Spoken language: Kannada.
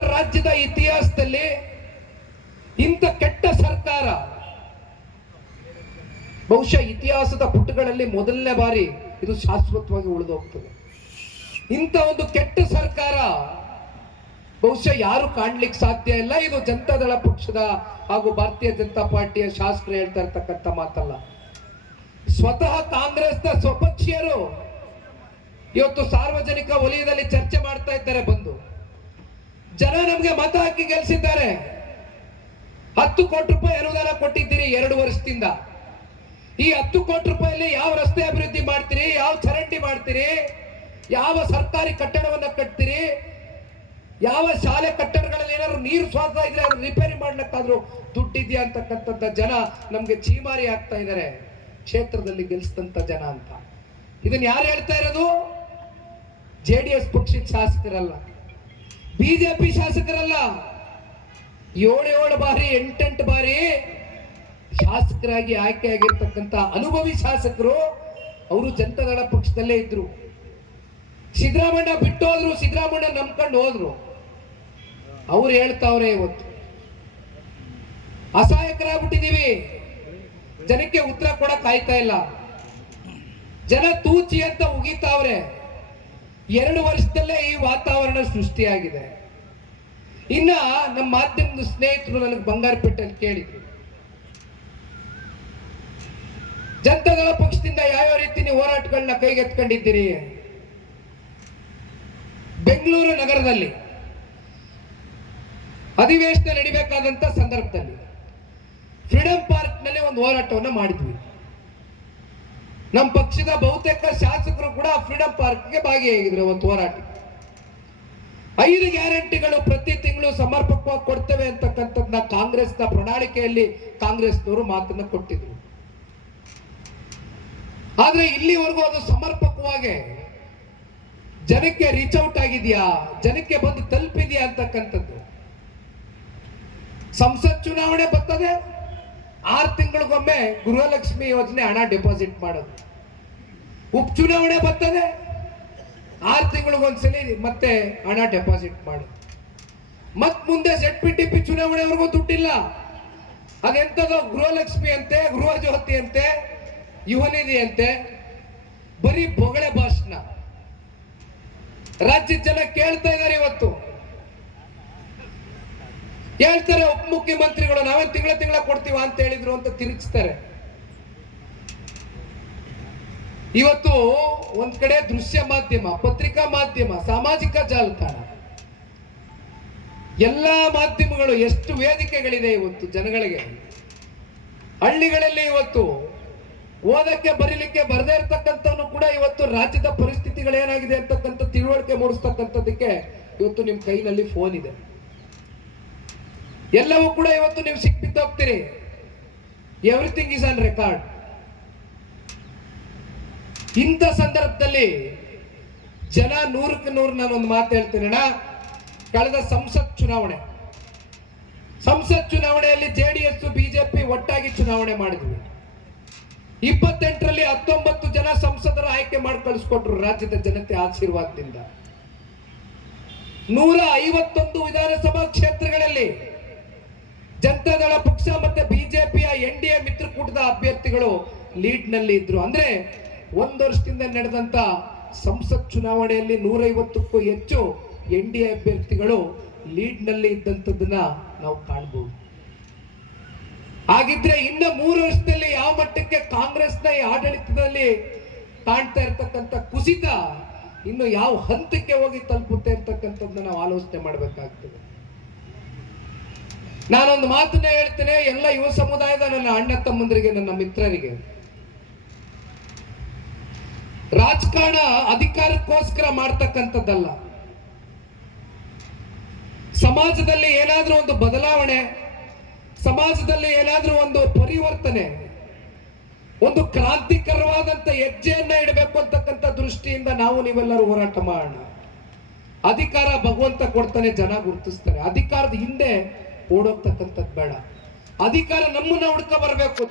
ರಾಜ್ಯದ ಇತಿಹಾಸದಲ್ಲಿ ಇಂಥ ಕೆಟ್ಟ ಸರ್ಕಾರ, ಬಹುಶಃ ಇತಿಹಾಸದ ಪುಟಗಳಲ್ಲಿ ಮೊದಲನೇ ಬಾರಿ ಇದು ಶಾಶ್ವತವಾಗಿ ಉಳಿದು ಹೋಗ್ತದೆ ಇಂಥ ಒಂದು ಕೆಟ್ಟ ಸರ್ಕಾರ ಬಹುಶಃ ಯಾರು ಕಾಣ್ಲಿಕ್ಕೆ ಸಾಧ್ಯ ಇಲ್ಲ. ಇದು ಜನತಾದಳ ಪಕ್ಷದ ಹಾಗೂ ಭಾರತೀಯ ಜನತಾ ಪಾರ್ಟಿಯ ಶಾಸಕರು ಹೇಳ್ತಾ ಇರ್ತಕ್ಕಂಥ ಮಾತಲ್ಲ. ಸ್ವತಃ ಕಾಂಗ್ರೆಸ್ನ ಸ್ವಪಕ್ಷೀಯರು ಇವತ್ತು ಸಾರ್ವಜನಿಕ ವಲಯದಲ್ಲಿ ಚರ್ಚೆ ಮಾಡ್ತಾ ಇದ್ದಾರೆ. ಜನ ನಮಗೆ ಮತ ಹಾಕಿ ಗೆಲ್ಸಿದ್ದಾರೆ. ಹತ್ತು ಕೋಟಿ ರೂಪಾಯಿ ಅನುದಾನ ಕೊಟ್ಟಿದ್ದೀರಿ ಎರಡು ವರ್ಷದಿಂದ. ಈ ಹತ್ತು ಕೋಟಿ ರೂಪಾಯಲ್ಲಿ ಯಾವ ರಸ್ತೆ ಅಭಿವೃದ್ಧಿ ಮಾಡ್ತೀರಿ, ಯಾವ ಚರಂಡಿ ಮಾಡ್ತೀರಿ, ಯಾವ ಸರ್ಕಾರಿ ಕಟ್ಟಡವನ್ನ ಕಟ್ತೀರಿ, ಯಾವ ಶಾಲೆ ಕಟ್ಟಡಗಳಲ್ಲಿ ಏನಾದ್ರು ನೀರು ಸ್ವಾಸ ಇದ್ರೆ ಅದನ್ನು ರಿಪೇರಿ ಮಾಡ್ಲಿಕ್ಕಾದ್ರೂ ದುಡ್ಡಿದ್ಯಾ ಅಂತಕ್ಕಂಥದ್ದ ಜನ ನಮಗೆ ಚೀಮಾರಿ ಆಗ್ತಾ ಇದ್ದಾರೆ. ಕ್ಷೇತ್ರದಲ್ಲಿ ಗೆಲ್ಸಿದಂತ ಜನ ಅಂತ. ಇದನ್ನ ಯಾರು ಹೇಳ್ತಾ ಇರೋದು? ಜೆ ಡಿ ಎಸ್ ಪಕ್ಷದ ಶಾಸಕರಲ್ಲ. ಬಿಜೆಪಿ ಶಾಸಕರಲ್ಲ. ಏಳು ಏಳು ಬಾರಿ, ಎಂಟೆಂಟು ಬಾರಿ ಶಾಸಕರಾಗಿ ಆಯ್ಕೆಯಾಗಿರ್ತಕ್ಕಂಥ ಅನುಭವಿ ಶಾಸಕರು ಅವರು ಜನತಾದಳ ಪಕ್ಷದಲ್ಲೇ ಇದ್ರು. ಸಿದ್ದರಾಮಣ್ಣ ಬಿಟ್ಟು ಹೋದ್ರು ಸಿದ್ದರಾಮಣ್ಣ ನಂಬ್ಕೊಂಡು ಹೋದ್ರು. ಅವ್ರು ಹೇಳ್ತಾವ್ರೆ ಇವತ್ತು. ಅಸಹಾಯಕರಾಗ್ಬಿಟ್ಟಿದೀವಿ ಜನಕ್ಕೆ ಉತ್ತರ ಕೊಡಕ್ ಆಯ್ತಾ ಇಲ್ಲ. ಜನ ತೂಚಿ ಅಂತ ಉಗಿತಾವ್ರೆ. ಎರಡು ವರ್ಷದಲ್ಲೇ ಈ ವಾತಾವರಣ ಸೃಷ್ಟಿಯಾಗಿದೆ. ಇನ್ನ ನಮ್ಮ ಮಾಧ್ಯಮದ ಸ್ನೇಹಿತರು ನನಗೆ ಬಂಗಾರಪೇಟೆಯಲ್ಲಿ ಕೇಳಿದ್ರು. ಜನತಾದಳ ಪಕ್ಷದಿಂದ ಯಾವ್ಯಾವ ರೀತಿ ನೀವು ಹೋರಾಟಗಳನ್ನ ಕೈಗೆತ್ಕೊಂಡಿದ್ದೀರಿ ಬೆಂಗಳೂರು ನಗರದಲ್ಲಿ. ಅಧಿವೇಶನ ನಡಿಬೇಕಾದಂತ ಸಂದರ್ಭದಲ್ಲಿ. ಫ್ರೀಡಂ ಪಾರ್ಕ್ನಲ್ಲಿ ಒಂದು ಹೋರಾಟವನ್ನ ಮಾಡಿದ್ವಿ. ನಮ್ಮ ಪಕ್ಷದ ಬಹುತೇಕ ಶಾಸಕರು ಕೂಡ ಫ್ರೀಡಂ ಪಾರ್ಕ್ಗೆ ಭಾಗಿಯಾಗಿದ್ರು ಒಂದು ಹೋರಾಟ. ಐದು ಗ್ಯಾರಂಟಿಗಳು ಪ್ರತಿ ತಿಂಗಳು ಸಮರ್ಪಕವಾಗಿ ಕೊಡ್ತೇವೆ ಅಂತಕ್ಕಂಥದ್ದನ್ನ ಕಾಂಗ್ರೆಸ್ನ ಪ್ರಣಾಳಿಕೆಯಲ್ಲಿ ಕಾಂಗ್ರೆಸ್ನವರು ಮಾತನ್ನ ಕೊಟ್ಟಿದ್ರು. ಆದ್ರೆ ಇಲ್ಲಿವರೆಗೂ ಅದು ಸಮರ್ಪಕವಾಗಿ ಜನಕ್ಕೆ ರೀಚ್ ಔಟ್ ಆಗಿದೆಯಾ? ಜನಕ್ಕೆ ಬಂದು ತಲುಪಿದೆಯಾ ಅಂತಕ್ಕಂಥದ್ದು? ಸಂಸತ್ ಚುನಾವಣೆ ಬರ್ತದೆ. ಆರು ತಿಂಗಳಿಗೊಮ್ಮೆ ಗೃಹಲಕ್ಷ್ಮಿ ಯೋಜನೆ ಹಣ ಡೆಪಾಸಿಟ್ ಮಾಡೋದು. ಉಪಚುನಾವಣೆ ಬರ್ತದೆ. ಆರು ತಿಂಗಳಿಗೊಂದ್ಸಲಿ ಮತ್ತೆ ಹಣ ಡೆಪಾಸಿಟ್ ಮಾಡು. ಮತ್ ಮುಂದೆ ಸೆಟ್ ಪಿ ಟಿ ಪಿ ಚುನಾವಣೆವರೆಗೂ ದುಡ್ಡಿಲ್ಲ. ಅದೆಂತದೋ ಗೃಹಲಕ್ಷ್ಮಿ ಅಂತೆ, ಗೃಹ ಜ್ಯೋತಿ ಅಂತೆ, ಯುವನಿಧಿ ಅಂತೆ, ಬರೀ ಬೊಗಳೆ ಭಾಷಣ. ರಾಜ್ಯದ ಜನ ಕೇಳ್ತಾ ಇದ್ದಾರೆ ಇವತ್ತು. ಹೇಳ್ತಾರೆ ಉಪಮುಖ್ಯಮಂತ್ರಿಗಳು ನಾವೇ ತಿಂಗಳ ತಿಂಗಳ ಕೊಡ್ತೀವ ಅಂತ ಹೇಳಿದ್ರು ಅಂತ ತಿರುಗಿಸ್ತಾರೆ. ಇವತ್ತು ಒಂದ್ ಕಡೆ ದೃಶ್ಯ ಮಾಧ್ಯಮ, ಪತ್ರಿಕಾ ಮಾಧ್ಯಮ, ಸಾಮಾಜಿಕ ಜಾಲತಾಣ, ಎಲ್ಲಾ ಮಾಧ್ಯಮಗಳು ಎಷ್ಟು ವೇದಿಕೆಗಳಿದೆ ಇವತ್ತು ಜನಗಳಿಗೆ? ಹಳ್ಳಿಗಳಲ್ಲಿ ಇವತ್ತು ಓದಕ್ಕೆ ಬರೀಲಿಕ್ಕೆ ಬರದೇ ಇರತಕ್ಕಂಥವ್ನು ಕೂಡ ಇವತ್ತು ರಾಜ್ಯದ ಪರಿಸ್ಥಿತಿಗಳು ಏನಾಗಿದೆ ಅಂತಕ್ಕಂಥ ತಿಳುವಳಿಕೆ ಮೂಡಿಸ್ತಕ್ಕಂಥದ್ದಕ್ಕೆ ಇವತ್ತು ನಿಮ್ ಕೈನಲ್ಲಿ ಫೋನ್ ಇದೆ. ಎಲ್ಲವೂ ಕೂಡ ಇವತ್ತು ನೀವು ಸಿಕ್ಕಿದ್ದೋಗ್ತೀರಿ ಎವ್ರಿಥಿಂಗ್ ಈಸ್ ಆನ್ ರೆಕಾರ್ಡ್ ಇಂಥ ಸಂದರ್ಭದಲ್ಲಿ ಜನ ನೂರಕ್ಕೆ ನೂರು ನಾನು ಒಂದು ಮಾತು ಹೇಳ್ತೀನಿ ಕಳೆದ ಸಂಸತ್ ಚುನಾವಣೆ. ಸಂಸತ್ ಚುನಾವಣೆಯಲ್ಲಿ ಜೆಡಿಎಸ್, ಬಿಜೆಪಿ ಒಟ್ಟಾಗಿ ಚುನಾವಣೆ ಮಾಡಿದ್ವಿ. ಇಪ್ಪತ್ತೆಂಟರಲ್ಲಿ ಹತ್ತೊಂಬತ್ತು ಜನ ಸಂಸದರ ಆಯ್ಕೆ ಮಾಡಿ ಕಳಿಸ್ಕೊಟ್ರು ರಾಜ್ಯದ ಜನತೆ ಆಶೀರ್ವಾದದಿಂದ. ನೂರ ಐವತ್ತೊಂದು ವಿಧಾನಸಭಾ ಕ್ಷೇತ್ರಗಳಲ್ಲಿ ಜನತಾದಳ ಪಕ್ಷ ಮತ್ತೆ ಬಿಜೆಪಿಯ ಎನ್ ಡಿ ಮಿತ್ರಕೂಟದ ಅಭ್ಯರ್ಥಿಗಳು ಲೀಡ್ನಲ್ಲಿ ಇದ್ರು. ಅಂದ್ರೆ ಒಂದು ವರ್ಷದಿಂದ ನಡೆದಂತ ಸಂಸತ್ ಚುನಾವಣೆಯಲ್ಲಿ ನೂರೈವತ್ತಕ್ಕೂ ಹೆಚ್ಚು ಎನ್ ಡಿ ಎ ಅಭ್ಯರ್ಥಿಗಳು ಲೀಡ್ನಲ್ಲಿ ಇದ್ದಂಥದ್ದನ್ನ ನಾವು ಕಾಣಬಹುದು ಹಾಗಿದ್ರೆ ಇನ್ನ ಮೂರು ವರ್ಷದಲ್ಲಿ ಯಾವ ಮಟ್ಟಕ್ಕೆ ಕಾಂಗ್ರೆಸ್ನ ಈ ಆಡಳಿತದಲ್ಲಿ ಕಾಣ್ತಾ ಇರ್ತಕ್ಕಂಥ ಕುಸಿತ ಇನ್ನು ಯಾವ ಹಂತಕ್ಕೆ ಹೋಗಿ ತಲುಪುತ್ತೆ ಅಂತಕ್ಕಂಥದ್ದನ್ನ ನಾವು ಆಲೋಚನೆ ಮಾಡಬೇಕಾಗ್ತದೆ. ನಾನೊಂದು ಮಾತನ್ನ ಹೇಳ್ತೇನೆ, ಎಲ್ಲ ಯುವ ಸಮುದಾಯದ ನನ್ನ ಅಣ್ಣ ತಮ್ಮಂದರಿಗೆ, ನನ್ನ ಮಿತ್ರರಿಗೆ. ರಾಜಕಾರಣ ಅಧಿಕಾರಕ್ಕೋಸ್ಕರ ಮಾಡ್ತಕ್ಕಂಥದ್ದಲ್ಲ. ಸಮಾಜದಲ್ಲಿ ಏನಾದ್ರೂ ಒಂದು ಬದಲಾವಣೆ, ಸಮಾಜದಲ್ಲಿ ಏನಾದರೂ ಒಂದು ಪರಿವರ್ತನೆ, ಒಂದು ಕ್ರಾಂತಿಕರವಾದಂತ ಹೆಜ್ಜೆಯನ್ನ ಇಡಬೇಕು ಅಂತಕ್ಕಂಥ ದೃಷ್ಟಿಯಿಂದ ನಾವು ನೀವೆಲ್ಲರೂ ಹೋರಾಟ ಮಾಡೋಣ. ಅಧಿಕಾರ ಭಗವಂತ ಕೊಡ್ತಾನೆ, ಜನ ಗುರುತಿಸ್ತಾರೆ. ಅಧಿಕಾರದ ಹಿಂದೆ ಓಡೋಗ್ತಕ್ಕಂಥದ್ದು ಬೇಡ. ಅಧಿಕಾರ ನಮ್ಮನ್ನ ಹುಡ್ಕ ಬರಬೇಕು.